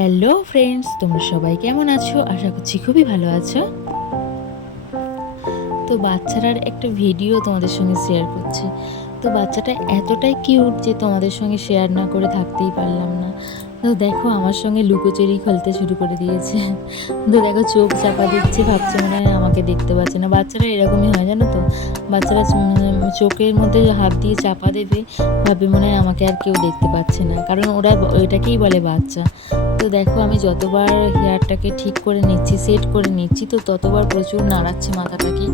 Hello friends, তোমরা সবাই কেমন আছো? আশা করছি খুবই ভালো আছো। তো বাচ্চাটার একটা ভিডিও তোমাদের সঙ্গে শেয়ার করছি। তো বাচ্চাটা এতটাই কিউট যে তোমাদের সঙ্গে শেয়ার না করে থাকতেই পারলাম না। তো দেখো আমার সঙ্গে লুকোচুরি খেলতে শুরু করে দিয়েছে। তো দেখো চোখ চাপা দিচ্ছে, ভাবছে মনে হয় আমাকে দেখতে পাচ্ছে না। বাচ্চারা এরকমই হয় জানো তো, বাচ্চারা চোখের মধ্যে হাত দিয়ে চাপা দেবে, ভাবে মনে হয় আমাকে আর কেউ দেখতে পাচ্ছে না, কারণ ওরা ওইটাকেই বলে বাচ্চা। তো দেখো আমি যতবার হেয়ারটাকে ঠিক করে নিচ্ছি, সেট করে নিচ্ছি, তো ততবার প্রচুর নাড়াচ্ছে মাথাটাকে।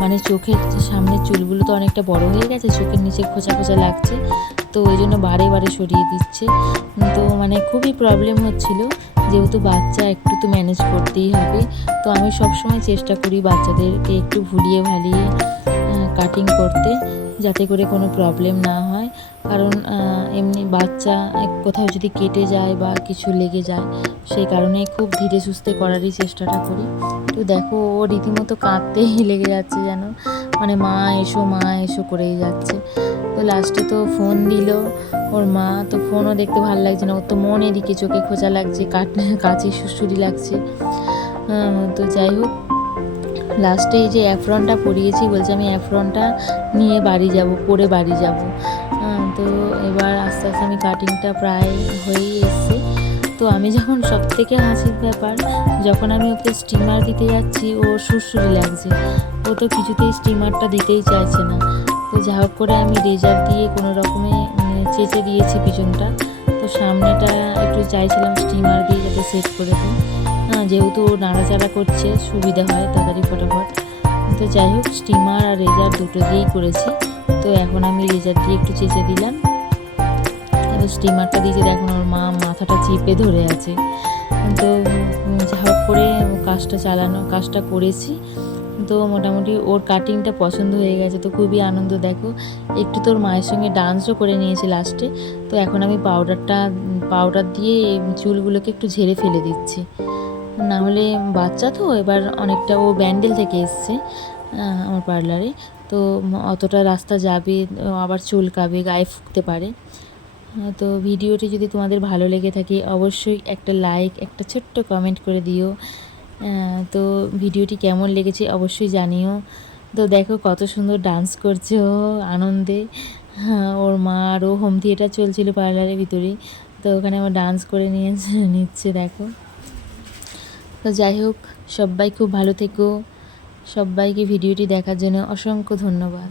মানে চোখের সামনের চুলগুলো তো অনেকটা বড় হয়ে গেছে, চোখের নিচে খোঁচা খোঁচা লাগছে, তো ওই জন্য বারে বারে সরিয়ে দিচ্ছে। তো মানে খুবই প্রবলেম হচ্ছিল, যেহেতু বাচ্চা একটু তো ম্যানেজ করতেই হবে। তো আমি সবসময় চেষ্টা করি বাচ্চাদেরকে একটু ভুলিয়ে ভালিয়ে কাটিং করতে, যাতে করে কোনো প্রবলেম না হয়। কারণ এমনি বাচ্চা কোথাও যদি কেটে যায় বা কিছু লেগে যায়, সেই কারণে খুব ধীরে সুস্থে করারই চেষ্টাটা করি। তো দেখো ও রীতিমতো কাঁদতেই লেগে যাচ্ছে যেন, মানে মা এসো মা এসো করেই যাচ্ছে। তো লাস্টে তো ফোন দিল ওর মা, তো ফোনও দেখতে ভালো লাগছে না, ওর তো মন এদিকে, চোখে খোঁচা লাগছে, কাঁচি সুড়সুড়ি লাগছে। তো যাই হোক, লাস্টে এই যে অ্যাফরনটা পরিয়েছি, বলছে আমি অ্যাফরনটা নিয়ে বাড়ি যাব, পরে বাড়ি যাব। তো এবার আস্তে আস্তে আমি কাটিংটা প্রায় হয়েই এসছে। তো আমি যখন সবথেকে হাসির ব্যাপার, যখন আমি ওকে স্টিমার দিতে যাচ্ছি ও সুরসুরি লাগছে, ও তো কিছুতেই স্টিমারটা দিতেই চাইছে না। তো যা হোক করে আমি রেজার দিয়ে কোনো রকমে চেঁচে দিয়েছি পিছনটা, তো সামনেটা একটু চাইছিলাম স্টিমার দিয়ে যাতে সেট করে দিই, যেহেতু ও নাড়াচাড়া করছে সুবিধা হয় তাড়াতাড়ি ফটাফট। তো যাই হোক, স্টিমার আর রেজার দুটো দিয়েই করেছি। তো এখন আমি রেজার দিয়ে একটু চেঁচে দিলাম, এবার স্টিমারটা দিয়েছি, দেখুন ওর মা মাথাটা চিপে ধরে আছে। তো যা হোক করে কাজটা করেছি। তো মোটামুটি ওর কাটিংটা পছন্দ হয়ে গেছে, তো খুবই আনন্দ। দেখো একটু তোর মায়ের সঙ্গে ডান্সও করে নিয়েছে লাস্টে। তো এখন আমি পাউডার দিয়ে চুলগুলোকে একটু ঝেড়ে ফেলে দিচ্ছি, না হলে বাচ্চা তো এবার অনেকটা, ও ব্যান্ডেল থেকে এসছে আমার পার্লারে, তো অতটা রাস্তা যাবে, আবার চুলকাবে, গায়ে ফুঁকতে পারে। তো ভিডিওটি যদি তোমাদের ভালো লেগে থাকে অবশ্যই একটা লাইক, একটা ছোট্ট কমেন্ট করে দিও। তো ভিডিওটি কেমন লেগেছে অবশ্যই জানিও। তো দেখো কত সুন্দর ডান্স করছে ও আনন্দে। ওর মা আরও হোম থিয়েটার চলছিল পার্লারের ভিতরেই, তো ওখানে আমার ডান্স করে নিচ্ছে দেখো। তো যাই হোক, সবাই খুব ভালো থেকো। সবাইকে ভিডিওটি দেখার জন্য অসংখ্য ধন্যবাদ।